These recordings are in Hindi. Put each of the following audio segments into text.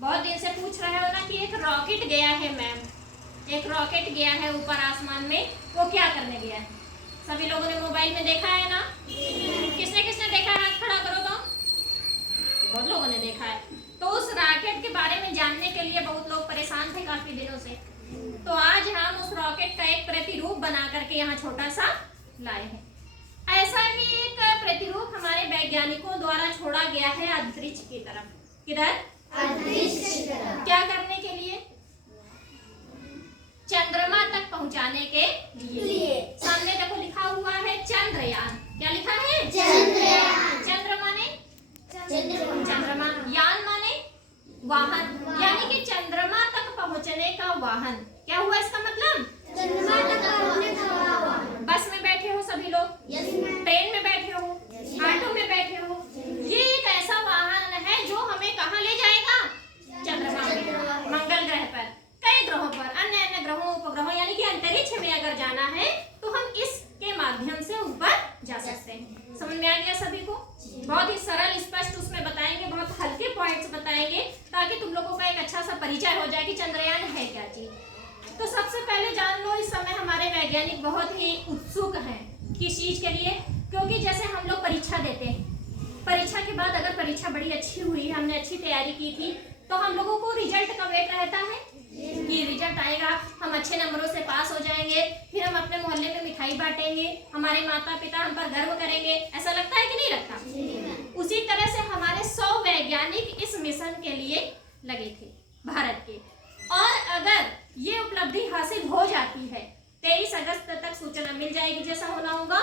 बहुत दिन से पूछ रहे हो ना कि एक रॉकेट गया है मैम, एक रॉकेट गया है ऊपर आसमान में, वो क्या करने गया है? सभी लोगों ने मोबाइल में देखा है ना? किसने किसने देखा है? हाथ खड़ा करो तो। बहुत लोगों ने देखा है। तो उस रॉकेट के बारे में जानने के लिए बहुत लोग परेशान थे काफी दिनों से। तो आज हम उस रॉकेट का एक प्रतिरूप बना करके यहाँ छोटा सा लाए हैं। ऐसा ही एक प्रतिरूप हमारे वैज्ञानिकों द्वारा छोड़ा गया है अंतरिक्ष की तरफ। किधर? अंतरिक्ष की तरफ। क्या करने के लिए? चंद्रमा तक पहुंचाने के लिए। सामने देखो लिखा हुआ है चंद्रयान। क्या लिखा है? चंद्रयान। चंद्र माने चंद्रमा, यान माने वाहन, यानी कि चंद्रमा तक पहुंचने का वाहन। क्या हुआ इसका मतलब? चंद्रमा तक पहुंचने का वाहन। बस में बैठे हो सभी लोग, ट्रेन में बैठे हो, ऑटो में बैठे हो, ये एक ऐसा वाहन है जो हमें कहाँ ले जाएगा? चंद्रमा में, मंगल ग्रह पर, कई ग्रहों पर, अन्य अन्य ग्रहों उपग्रहों, यानी कि अंतरिक्ष में अगर जाना है तो हम इसके माध्यम से ऊपर जा सकते हैं। समझ में आ गया सभी को? बहुत ही सरल स्पष्ट उसमें बताएंगे, बहुत हल्के पॉइंट्स बताएंगे ताकि तुम लोगों का एक अच्छा सा परिचय हो जाए कि चंद्रयान है क्या चीज। तो सबसे पहले जान लो, इस समय हमारे वैज्ञानिक बहुत ही उत्सुक हैं किस चीज के लिए? क्योंकि जैसे हम लोग परीक्षा देते हैं, परीक्षा के बाद अगर परीक्षा बड़ी अच्छी हुई, हमने अच्छी तैयारी की थी, तो हम लोगों को रिजल्ट का वेट रहता है कि रिजल्ट आएगा, हम अच्छे नंबरों से पास हो जाएंगे, फिर हम अपने मोहल्ले में मिठाई बांटेंगे, हमारे माता पिता हम पर गर्व करेंगे। ऐसा लगता है कि नहीं लगता? उसी तरह से हमारे 100 वैज्ञानिक इस मिशन के लिए लगे थे भारत के। और अगर ये उपलब्धि हासिल हो जाती है, 23 अगस्त तक सूचना मिल जाएगी जैसा होना होगा,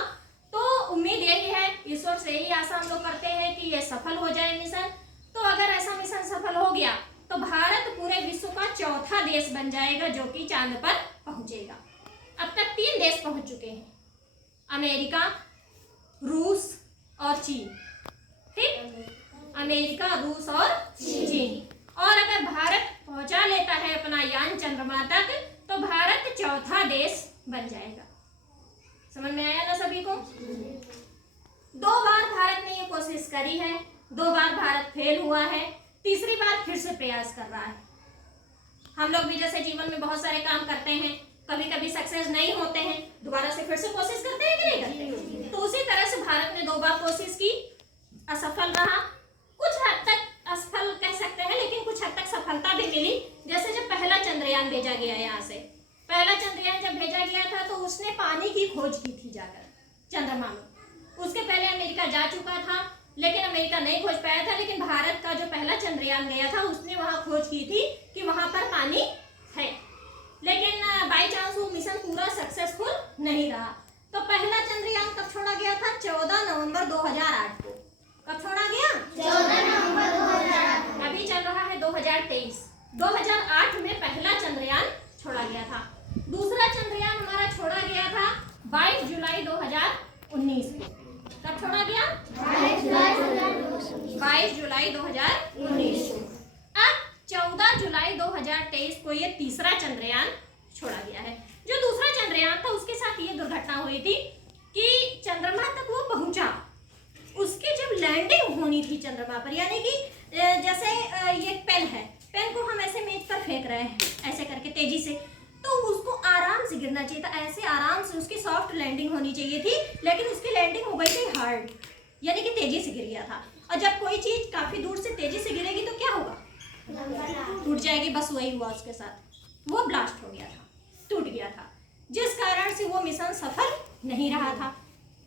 तो उम्मीद यही है, ईश्वर से यही आशा हम लोग करते हैं कि ये सफल हो जाए मिशन। तो अगर ऐसा मिशन सफल हो गया तो भारत पूरे विश्व का चौथा देश बन जाएगा जो कि चांद पर पहुंचेगा। अब तक 3 देश पहुंच चुके हैं, अमेरिका, रूस और चीन। ठीक, अमेरिका, रूस और चीन। और अगर भारत पहुंचा लेता है अपना यान चंद्रमा तक तो भारत चौथा देश बन जाएगा। समझ में आया ना सभी को? 2 बार भारत ने ये कोशिश करी है, 2 बार भारत फेल हुआ है, तीसरी बार फिर से प्रयास कर रहा है। हम लोग भी जैसे जीवन में बहुत सारे काम करते हैं, कभी कभी सक्सेस नहीं होते हैं, दोबारा से फिर से कोशिश करते हैं कि नहीं करते? तो उसी तरह से भारत ने 2 बार कोशिश की, असफल रहा, कुछ हद तक असफल कह सकते हैं, लेकिन कुछ हद तक सफलता भी मिली। जैसे जब पहला चंद्रयान भेजा गया, यहाँ से पहला चंद्रयान जब भेजा गया था तो उसने पानी की खोज की थी जाकर चंद्रमा में। उसके पहले अमेरिका जा चुका था, लेकिन अमेरिका नहीं खोज पाया था। लेकिन भारत का जो पहला चंद्रयान गया था उसने वहां खोज की थी कि वहां पर पानी है, लेकिन बाई चांस वो मिशन पूरा सक्सेसफुल नहीं रहा। तो पहला चंद्रयान कब छोड़ा गया था? 14 नवंबर 2008 को। कब छोड़ा गया? 14 नवंबर 2008। अभी चल रहा है 2023। 2008 में पहला चंद्रयान छोड़ा गया था। दूसरा चंद्रयान हमारा छोड़ा गया था 22 जुलाई 2019 को। कब छोड़ा गया? 22 जुलाई 2019 को। अब 14 जुलाई 2023 को ये तीसरा चंद्रयान छोड़ा गया है। जो दूसरा चंद्रयान था उसके साथ ये दुर्घटना हुई थी कि चंद्रमा तक वो पहुंचा, उसकी जब लैंडिंग होनी थी चंद्रमा पर, यानी कि जैसे ये पेन है, पेन को हम ऐसे मेज पर फेंक रहे हैं ऐसे करके तेजी से, तो उसको आराम से गिरना चाहिए था, ऐसे आराम से उसकी सॉफ्ट लैंडिंग होनी चाहिए थी, लेकिन उसकी लैंडिंग हो गई थी हार्ड, यानी कि तेजी से गिर गया था। और जब कोई चीज काफी दूर से तेजी से गिरेगी तो क्या होगा? टूट जाएगी। बस वही हुआ उसके साथ, वो ब्लास्ट हो गया था, टूट गया था, जिस कारण से वो मिशन सफल नहीं रहा था।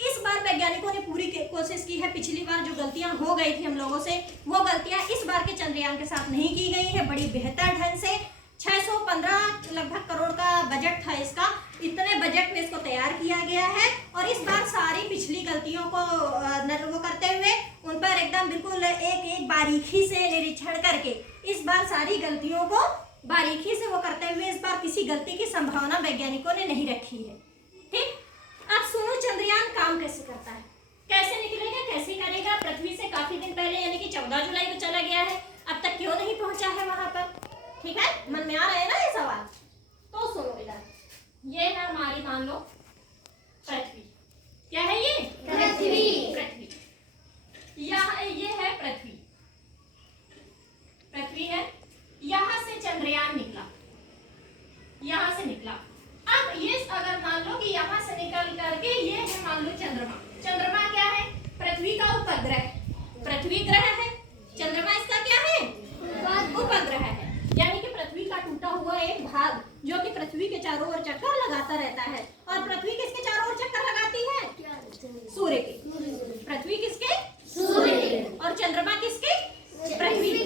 इस बार वैज्ञानिकों ने पूरी कोशिश की है। पिछली बार जो गलतियां हो गई थी हम लोगों से, वो गलतियां इस बार के चंद्रयान के साथ नहीं की गई है। बड़ी बेहतर ढंग से 615 लगभग करोड़ का बजट था इसका, इतने बजट में इसको तैयार किया गया है। और इस बार सारी पिछली गलतियों को वो करते हुए उन पर एकदम बिल्कुल एक एक बारीकी से निरीक्षण करके इस बार सारी गलतियों को बारीकी से वो करते हुए इस बार किसी गलती की संभावना वैज्ञानिकों ने नहीं रखी है। ठीक, अब सुनो चंद्रयान काम कैसे करता है, कैसे निकलेगा, कैसे करेगा। पृथ्वी से काफी दिन पहले यानी कि 14 जुलाई को चला गया है, अब तक क्यों नहीं पहुंचा है वहां पर? ठीक है, मन में आ रहा है ना ये सवाल? तो सुनो इधर, ये है हमारी मान लो पृथ्वी। क्या है ये? पृथ्वी। पृथ्वी, ये है पृथ्वी। पृथ्वी है, उपग्रह। पृथ्वी ग्रह है, चंद्रमा इसका क्या है? उपग्रह है। यानी कि पृथ्वी का टूटा हुआ एक भाग जो कि पृथ्वी के चारों ओर चक्कर लगाता रहता है। और पृथ्वी किसके चारों ओर चक्कर लगाती है? सूर्य के। पृथ्वी किसके? सूर्य के। और चंद्रमा किसके? पृथ्वी के।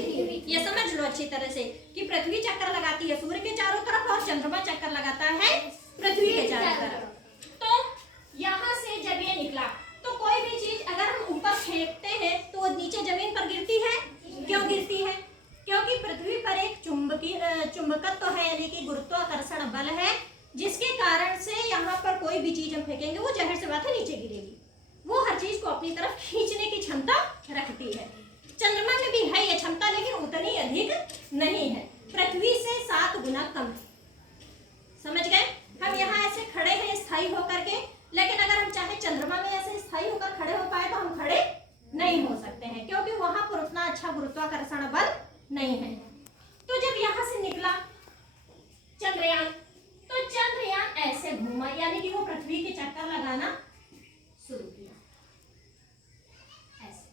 ये समझ लो अच्छी तरह से कि पृथ्वी चक्कर लगाती है सूर्य के चारों तरफ और चंद्रमा चक्कर लगाता है पृथ्वी के चारों तरफ। तो यहाँ से जब ये निकला तो कोई भी चीज अगर हम ऊपर फेंकते हैं तो नीचे जमीन पर गिरती है। क्यों गिरती है? क्योंकि पृथ्वी पर एक चुंबकत्व है, यानी कि गुरुत्वाकर्षण बल है, जिसके कारण से यहाँ पर कोई भी चीज हम फेंकेंगे वो जाहिर सी बात है नीचे गिरेगी। वो हर चीज को अपनी तरफ खींचने की क्षमता रखती है। चंद्रमा में भी है ये क्षमता, लेकिन उतनी अधिक नहीं है, पृथ्वी से 7 गुना कम है। समझ गए? हम यहाँ ऐसे खड़े हैं स्थायी होकर के, लेकिन अगर हम चाहे चंद्रमा में ऐसे स्थायी होकर खड़े हो पाए तो हम खड़े नहीं हो सकते हैं, क्योंकि वहां पर उतना अच्छा गुरुत्वाकर्षण बल नहीं है। तो जब यहाँ से निकला चंद्रयान, तो चंद्रयान ऐसे घूमा, यानी कि वो पृथ्वी के चक्कर लगाना शुरू किया। ऐसे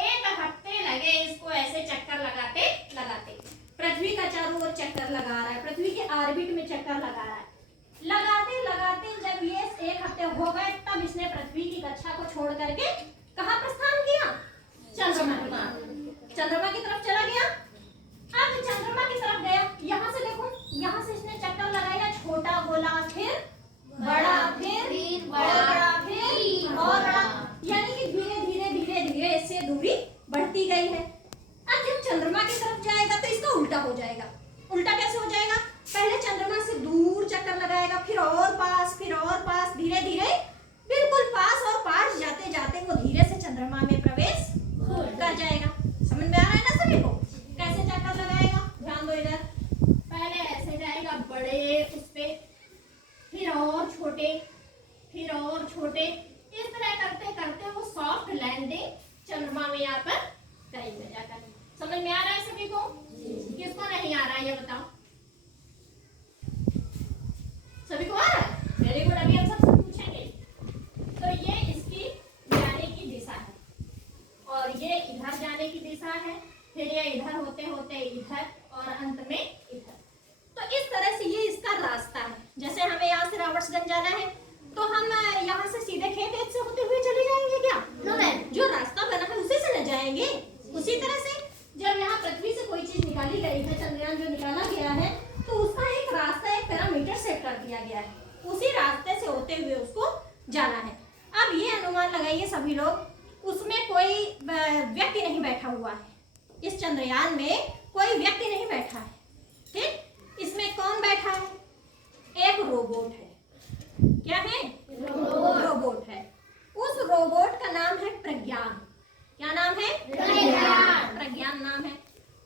1 हफ्ते लगे इसको ऐसे चक्कर लगाते लगाते। पृथ्वी का चारों ओर चक्कर लगा रहा है, पृथ्वी के ऑर्बिट में चक्कर लगा रहा है। लगाते लगाते जब ये 1 हफ्ते हो गए तब इसने पृथ्वी की कक्षा को छोड़ करके कहाँ प्रस्थान किया? चंद्रमा की। चंद्रमा की तरफ चला गया। अब चंद्रमा की तरफ गया, यहाँ से देखो, यहाँ से इसने चक्कर लगाया, छोटा गोला, फिर बड़ा, फिर और बड़ा, फिर और बड़ा, यानी कि धीरे धीरे धीरे धीरे इससे दूरी बढ़ती गई है। अब जब चंद्रमा की तरफ जाएगा तो इसका उल्टा हो जाएगा। उल्टा कैसे हो जाएगा? पहले चंद्रमा से दूर चक्कर लगाएगा, फिर और पास, फिर और पास, धीरे धीरे बिल्कुल पास और पास जाते जाते वो धीरे से चंद्रमा में प्रवेश कर जाएगा। समझ में आ रहा है ना सभी को? कैसे चक्कर लगाएगा? ध्यान दो इधर। पहले ऐसे जाएगा बड़े उस पे, फिर और छोटे, फिर और छोटे, इस तरह करते करते वो सॉफ्ट लैंडिंग चंद्रमा में यहाँ पर करेंगे जाकर। समझ में आ रहा है सभी को? किसको नहीं आ रहा है ये बताओ? सभी को आ रहा है? Very good. अभी हम सबसे पूछेंगे। तो ये इसकी जाने की दिशा है और ये इधर जाने की दिशा है, फिर ये इधर होते होते इधर और अंत में इधर। तो इस तरह से ये इसका रास्ता है। जैसे हमें यहाँ से रावटसगंज जाना है तो हम यहाँ से सीधे खेत से होते हुए चले जाएंगे क्या? नो, जो रास्ता बना है उसी से न जाएंगे। उसी तरह से जब यहाँ पृथ्वी से कोई चीज निकाली गई है, चंद्रयान जो निकाला गया है, तो उसका एक रास्ता, एक पैरामीटर सेट कर दिया गया है, उसी रास्ते से होते हुए उसको जाना है। अब ये अनुमान लगाइए सभी लोग, उसमें कोई व्यक्ति नहीं बैठा हुआ है, इस चंद्रयान में कोई व्यक्ति नहीं बैठा है, ठीक? इसमें कौन बैठा है? एक रोबोट है। क्या है? रोबोट है। उस रोबोट का नाम है प्रज्ञान। क्या नाम है? प्रज्ञान नाम है।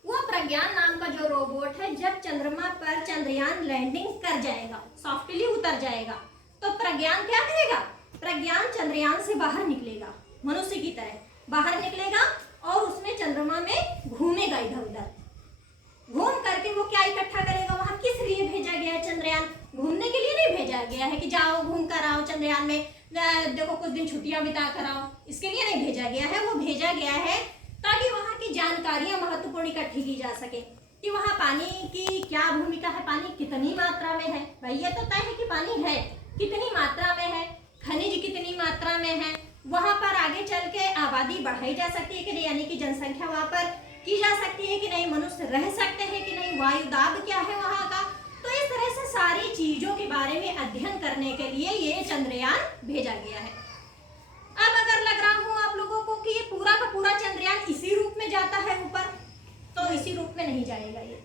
वो प्रज्ञान नाम का जो रोबोट है, जब चंद्रमा पर चंद्रयान लैंडिंग कर जाएगा, सॉफ्टली उतर जाएगा, तो प्रज्ञान क्या करेगा? प्रज्ञान चंद्रयान से बाहर निकलेगा, मनुष्य की तरह बाहर निकलेगा और उसमें चंद्रमा में घूमेगा इधर उधर। घूम करके वो क्या इकट्ठा करेगा? वहां किस लिए भेजा गया है चंद्रयान? घूमने के लिए नहीं भेजा गया है कि जाओ घूम कर आओ चंद्रयान में, देखो कुछ दिन छुट्टियां बिता कर आओ, इसके लिए नहीं भेजा गया है। वो भेजा गया है ताकि वहाँ की जानकारियां महत्वपूर्ण इकट्ठी की जा सके कि वहाँ पानी की क्या भूमिका है, पानी कितनी मात्रा में है। भाई ये तो तय है कि पानी है, कितनी मात्रा में है, खनिज कितनी मात्रा में है, वहाँ पर आगे चल के आबादी बढ़ाई जा सकती है कि नहीं, यानी कि जनसंख्या वहाँ पर की जा सकती है कि नहीं, मनुष्य रह सकते हैं कि नहीं, वायु दाब क्या है वहाँ का। तो इस तरह से सारी चीजों के बारे में अध्ययन करने के लिए ये चंद्रयान भेजा गया है। अब अगर लग रहा हो आप लोगों को कि ये पूरा का पूरा चंद्रयान इसी रूप में जाता है ऊपर, तो इसी रूप में नहीं जाएगा। ये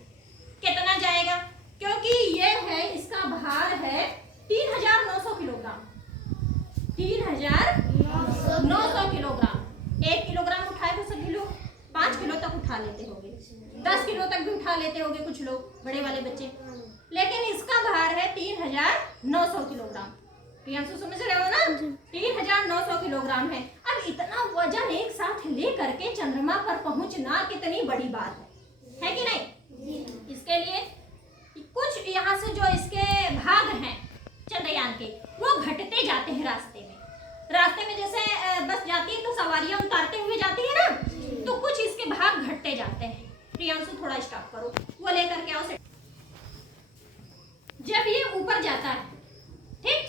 कितना जाएगा? क्योंकि ये है, इसका भार है 3900 किलोग्राम। 3900 किलोग्राम। 1 किलोग्राम उठाए तो सभी लोग 5 किलो तक उठा लेते होंगे, 10 किलो तक भी उठा लेते होंगे कुछ लोग, बड़े वाले बच्चे, लेकिन इसका भार है 3900 किलोग्राम। प्रियांशु समझ रहे हो ना? 3900 किलोग्राम है। अब इतना वजन एक साथ ले करके चंद्रमा पर पहुंचना कितनी बड़ी बात है कि नहीं? इसके लिए कुछ यहाँ से जो इसके भाग हैं चंद्रयान के, वो घटते जाते हैं रास्ते में। रास्ते में जैसे बस जाती है तो सवारियां उतारते हुए जाती है ना, तो कुछ इसके भाग घटते जाते हैं। प्रियांशु थोड़ा स्टॉप करो, वो लेकर के आओ से। जब ये ऊपर जाता है, ठीक,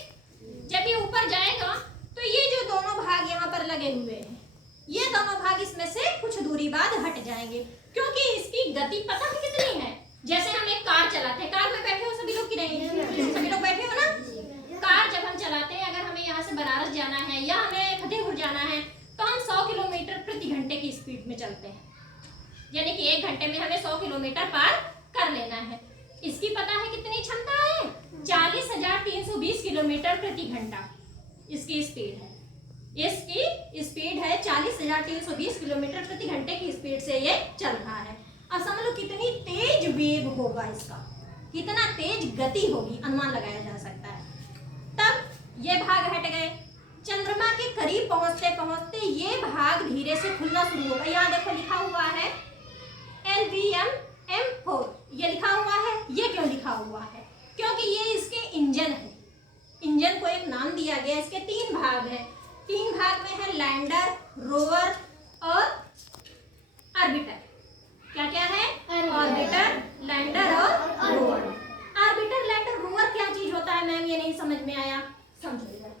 जब ये ऊपर जाएगा तो ये जो दोनों भाग यहाँ पर लगे हुए हैं, ये दोनों भाग इसमें से कुछ दूरी बाद हट जाएंगे, क्योंकि इसकी गति पता है कितनी है। जैसे हम एक कार चलाते हैं, कार में बैठे हो सभी लोग कि नहीं? सभी लोग बैठे हो ना। कार जब हम चलाते हैं, अगर हमें यहाँ से बनारस जाना है या हमें फतेहपुर जाना है, तो हम 100 किलोमीटर प्रति घंटे की स्पीड में चलते हैं, यानी कि 1 घंटे में हमें 100 किलोमीटर पार कर लेना है। इसकी पता है कितनी क्षमता है? 40,320 किलोमीटर प्रति घंटा इसकी स्पीड है। इसकी स्पीड है 40,320 किलोमीटर प्रति घंटे की स्पीड से ये चल रहा है। अब समझ लो कितनी तेज वेग होगा इसका, कितना तेज गति होगी, अनुमान लगाया जा सकता है। तब ये भाग हट गए, चंद्रमा के करीब पहुंचते पहुंचते ये भाग धीरे से खुलना शुरू होगा। यहाँ देखो लिखा हुआ है LVM-M4, ये लिखा हुआ है। ये क्यों लिखा हुआ है? क्योंकि ये इसके इंजन है। इंजन को एक नाम दिया गया। इसके 3 भाग हैं। 3 भाग में है लैंडर, रोवर और ऑर्बिटर। क्या क्या है? ऑर्बिटर, लैंडर और रोवर। ऑर्बिटर, लैंडर, रोवर क्या चीज होता है मैम? ये नहीं समझ में आया, समझिएगा।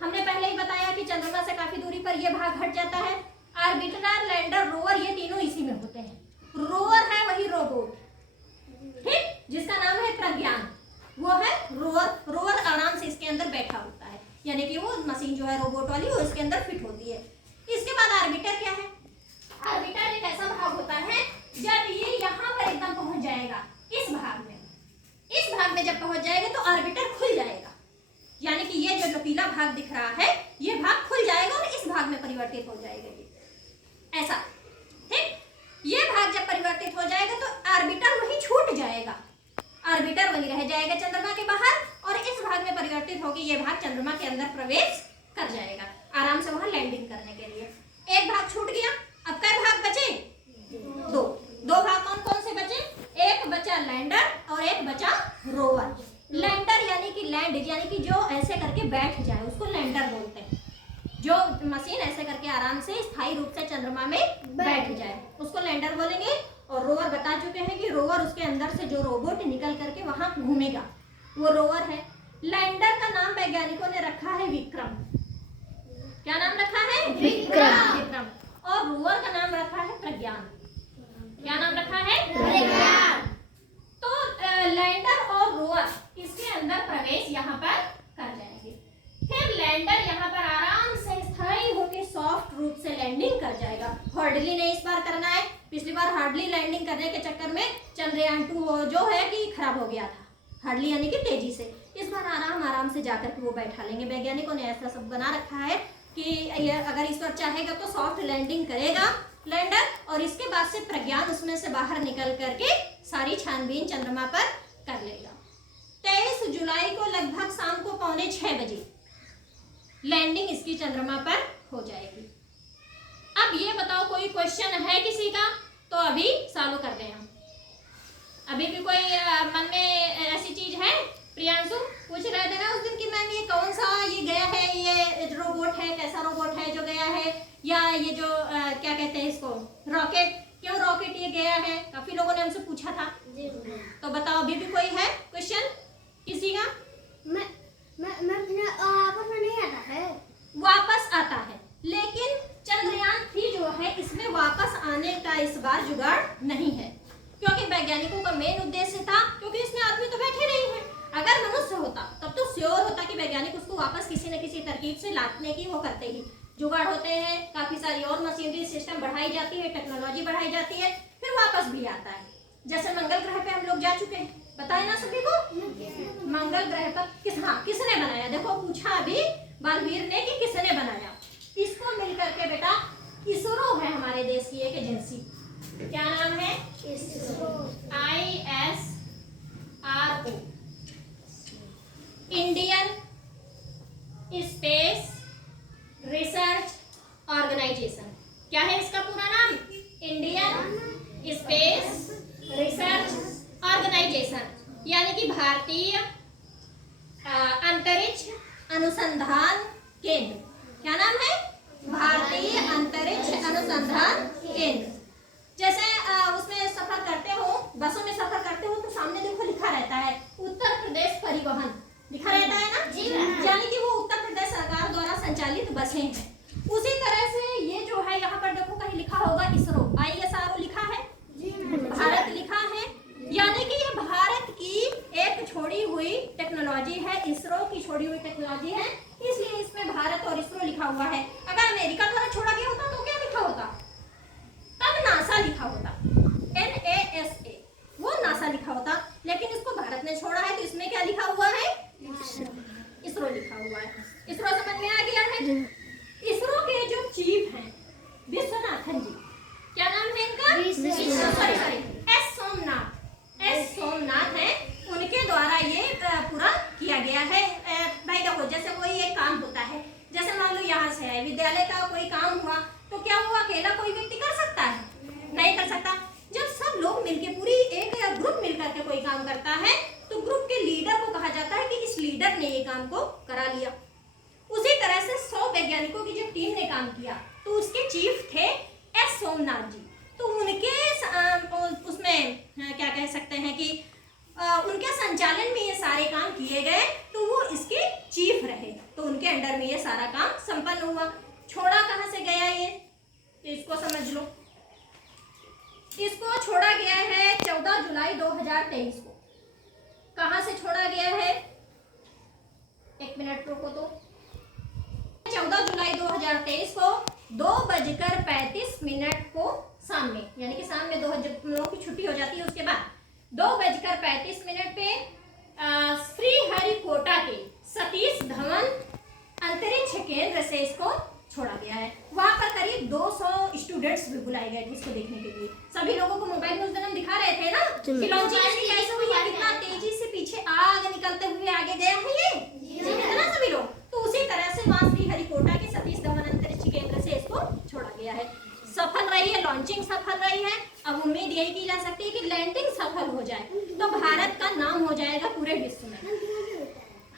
हमने पहले ही बताया कि चंद्रमा से काफी दूरी पर यह भाग हट जाता है। ऑर्बिटर, लैंडर, रोवर ये तीनों इसी में होते हैं। रोवर है वही रोबोट, ठीक, जिसका नाम है प्रज्ञान, वो है रोवर। रोवर आराम से इसके अंदर बैठा होता है, यानी कि वो मशीन जो है रोबोट वाली, वो इसके अंदर फिट होती है। इसके बाद ऑर्बिटर क्या है? ऑर्बिटर एक ऐसा भाग होता है जब ये यहाँ पर एकदम पहुंच जाएगा, इस भाग में जब पहुंच जाएगा तो ऑर्बिटर खुल जाएगा, यानी कि ये जो नुकीला भाग दिख रहा है ये भाग खुल जाएगा और इस भाग में परिवर्तित हो जाएगा। ये ऐसा, ठीक। ये भाग जब परिवर्तित हो जाएगा तो ऑर्बिटर वहीं छूट जाएगा, ऑर्बिटर वहीं रह जाएगा चंद्रमा के बाहर, और इस भाग में परिवर्तित होकर ये भाग चंद्रमा के अंदर प्रवेश कर जाएगा, आराम से वहां लैंडिंग करने के लिए। एक भाग छूट गया, अब कई भाग बचे? 2 भाग कौन कौन से बचे? एक बचा लैंडर और एक बचा रोवर। लैंडर यानी कि लैंड, यानी कि जो ऐसे करके बैठ जाए उसको लैंडर बोलते हैं। जो मशीन ऐसे करके आराम से स्थायी रूप से चंद्रमा में बैठ जाए उसको लैंडर बोलेंगे। और रोवर बता चुके हैं कि रोवर उसके अंदर से जो रोबोट निकल करके वहां घूमेगा, वो रोवर है। लैंडर का नाम वैज्ञानिकों ने रखा है विक्रम। क्या नाम रखा है? विक्रम। और रोवर का नाम रखा है प्रज्ञान। क्या नाम रखा है? प्रज्ञान। तो लैंडर और रोवर इसके अंदर प्रवेश यहाँ पर कर जाएंगे। फिर लैंडर यहाँ पर आराम से स्थायी होकर सॉफ्ट रूप से लैंडिंग कर जाएगा। हार्डली नहीं इस बार करना है, पिछली बार हार्डली लैंडिंग करने के चक्कर में चंद्रयान 2 जो है कि खराब हो गया था, हार्डली यानी कि तेजी से। इस बार आराम से जाकर के वो बैठा लेंगे। वैज्ञानिकों ने ऐसा सब बना रखा है कि अगर इस बार चाहेगा तो सॉफ्ट लैंडिंग करेगा लैंडर, और इसके बाद से प्रज्ञान उसमें से बाहर निकल करके सारी छानबीन चंद्रमा पर कर लेगा। 23 जुलाई को लगभग शाम को 5:45 बजे लैंडिंग इसकी चंद्रमा पर हो जाएगी। अब ये बताओ कोई क्वेश्चन है किसी का? तो अभी चालू कर दें हम। अभी भी कोई मन में ऐसी चीज है? प्रियांशु पूछ रहे थे ना उस दिन कि मैम ये कौन सा ये गया है, ये रोबोट है, कैसा रोबोट है जो गया है, या ये जो क्या कहते हैं इसको, रॉकेट, क्यों रॉकेट ये गया है? काफी लोगों ने हमसे पूछा था। तो बताओ अभी भी कोई है क्वेश्चन किसी का? वापस नहीं आता है। वापस आता है, लेकिन चंद्रयान 3 जो है इसमें वापस आने का इस बार जुगाड़ नहीं है, क्योंकि वैज्ञानिकों का मेन उद्देश्य था, क्योंकि इसमें आदमी तो बैठे नहीं है। अगर मनुष्य होता तब तो श्योर होता कि वैज्ञानिक उसको वापस किसी न किसी तरकीब से लाने की वो करते ही, जुगाड़ होते हैं, काफी सारी और मशीनरी सिस्टम बढ़ाई जाती है, टेक्नोलॉजी बढ़ाई जाती है, फिर वापस भी आता है। जैसे मंगल ग्रह पे हम लोग जा चुके हैं, बताए ना सभी को। मंगल ग्रह पर किसने बनाया? देखो पूछा अभी बालवीर ने कि किसने बनाया। इसको मिलकर के बेटा इसरो है हमारे देश की एक एजेंसी। क्या नाम है? ISRO. ISRO, Indian space research organisation. क्या है इसका पूरा नाम? इंडियन स्पेस रिसर्च ऑर्गेनाइजेशन, यानी कि भारतीय अंतरिक्ष अनुसंधान केंद्र। क्या नाम है? भारतीय अंतरिक्ष अनुसंधान केंद्र। जैसे उसमें सफर करते हो, बसों में सफर करते हो तो सामने देखो लिखा रहता है उत्तर प्रदेश परिवहन, लिखा रहता है ना, यानी कि वो उत्तर प्रदेश सरकार द्वारा संचालित बसें हैं। उसी तरह से ये जो है यहाँ पर देखो कहीं लिखा होगा इसरो, ISRO लिखा है, भारत लिखा है, यानी कि ये भारत की एक छोड़ी हुई टेक्नोलॉजी है, इसरो की छोड़ी हुई टेक्नोलॉजी है, इसलिए इसमें भारत और इसरो लिखा हुआ है। अगर अमेरिका द्वारा छोड़ा गया होता तो क्या लिखा होता? तब नासा लिखा होता, NASA, वो नासा लिखा होता, लेकिन इसको भारत ने छोड़ा है तो इसमें क्या लिखा हुआ है? इसरो लिखा हुआ है। इसरो समझ में आ गया है? इसरो के जो चीफ हैं विश्वनाथन जी, क्या नाम है इनका? सॉरी एस सोमनाथ है, उनके द्वारा ये पूरा किया गया है। भाई देखो जैसे कोई एक काम होता है, जैसे मान लो यहाँ से है विद्यालय का कोई काम हुआ तो क्या वो अकेला कोई व्यक्ति कर सकता है? नहीं कर सकता। जब सब लोग मिलके पूरी एक ग्रुप मिलकर के कोई काम करता है तो ग्रुप के लीडर को कहा जाता है कि इस लीडर ने ये काम को करा लिया। उसी तरह से 100 वैज्ञानिकों की जब टीम ने काम किया तो उसके चीफ थे एस सोमनाथ जी, तो उनके उसमें क्या कह सकते हैं कि उनके संचालन में ये सारे काम किए गए, तो वो इसके चीफ रहे, तो उनके अंडर में ये सारा काम संपन्न हुआ। छोड़ा कहाँ से गया ये, तो इसको समझ लो। इसको छोड़ा गया है 14 जुलाई 2023 को। कहाँ से छोड़ा गया है? एक मिनट रुको तो। 14 जुलाई 2023 को 2:35 को शाम में, यानी कि शाम में 2 बजे की छुट्टी हो जाती है, उसके बाद 2:35 पे श्रीहरिकोटा के सतीश धवन अंतरिक्ष केंद्र से इसको छोड़ा गया है। वहां पर करीब 200 स्टूडेंट्स भी बुलाए गए थे इसको देखने के लिए। सभी लोगों को मोबाइल में उस दिन हम दिखा रहे थे ना कि लॉन्चिंग कैसे हुई है, कितना तेजी से पीछे आग निकलते हुए आगे गया है ये है ना सभी लोग। तो उसी तरह से वहां श्रीहरिकोटा के सतीश धवन अंतरिक्ष केंद्र से इसको छोड़ा गया है। सफल रही है, लॉन्चिंग सफल रही है। अब उम्मीद यही की जा सकती है कि लैंडिंग सफल हो जाए तो भारत का नाम हो जाएगा पूरे विश्व में।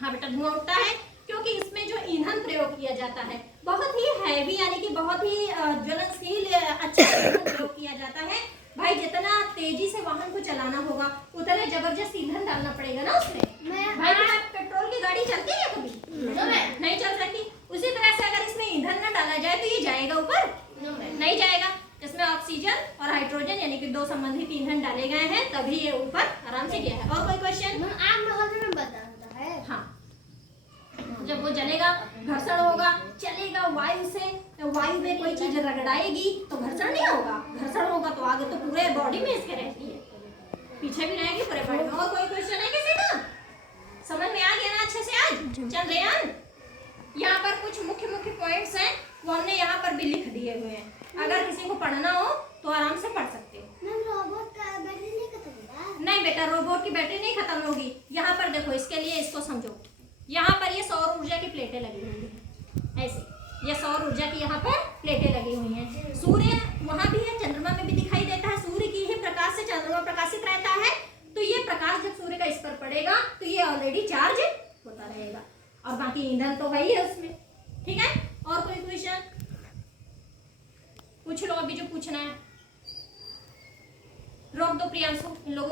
हाँ बेटा, धुआं उठता है क्योंकि इसमें जो ईंधन प्रयोग किया जाता है बहुत ही हैवी, यानी कि बहुत ही ज्वलनशील अच्छा ईंधन प्रयोग किया जाता है। भाई जितना तेजी से वाहन को चलाना होगा उतना जबरदस्त ईंधन डालना पड़ेगा ना उसमें। भाई पेट्रोल की गाड़ी चलती है कभी? नहीं चल सकती। उसी तरह से अगर इसमें ईंधन न डाला जाए तो ये जाएगा ऊपर? नहीं जाएगा। इसमें ऑक्सीजन और हाइड्रोजन यानी कि 2 संबंधित ईंधन डाले गए हैं, तभी ये ऊपर आराम से गया है। और कोई क्वेश्चन? हाँ, जब वो जलेगा घर्षण होगा, चलेगा वायु से, तो वायु में कोई चीज रगड़ाएगी तो घर्षण नहीं होगा, घर्षण होगा तो आगे तो पूरे बॉडी में इसके रहती है, पीछे भी रहेगी पूरे बॉडी में। और कोई क्वेश्चन है किसी का? समझ में आ गया ना अच्छे से आज चंद्रयान? यहाँ पर कुछ मुख्य पॉइंट्स हैं वो हमने यहाँ पर भी लिख दिए हुए हैं, अगर किसी को पढ़ना हो तो आराम से पढ़ सकते हो। रोबोट का बैटरी नहीं खत्म होगा? नहीं बेटा, रोबोट की बैटरी नहीं खत्म होगी। यहाँ पर देखो, इसके लिए इसको समझो। यहाँ पर ये सौर ऊर्जा की प्लेटें लगी हुई हैं, ऐसे ये सौर ऊर्जा की यहाँ पर प्लेटें लगी हुई हैं। सूर्य वहाँ भी है, चंद्रमा में भी दिखाई देता है। सूर्य की ही प्रकाश से चंद्रमा प्रकाशित रहता है, तो ये प्रकाश जब सूर्य का इस पर पड़ेगा तो ये ऑलरेडी चार्ज होता रहेगा, और बाकी ईंधन तो वही है उसमें। ठीक है, और कोई क्वेश्चन पूछ लो अभी जो पूछना है। रोक दो प्रियांशु इन लोगों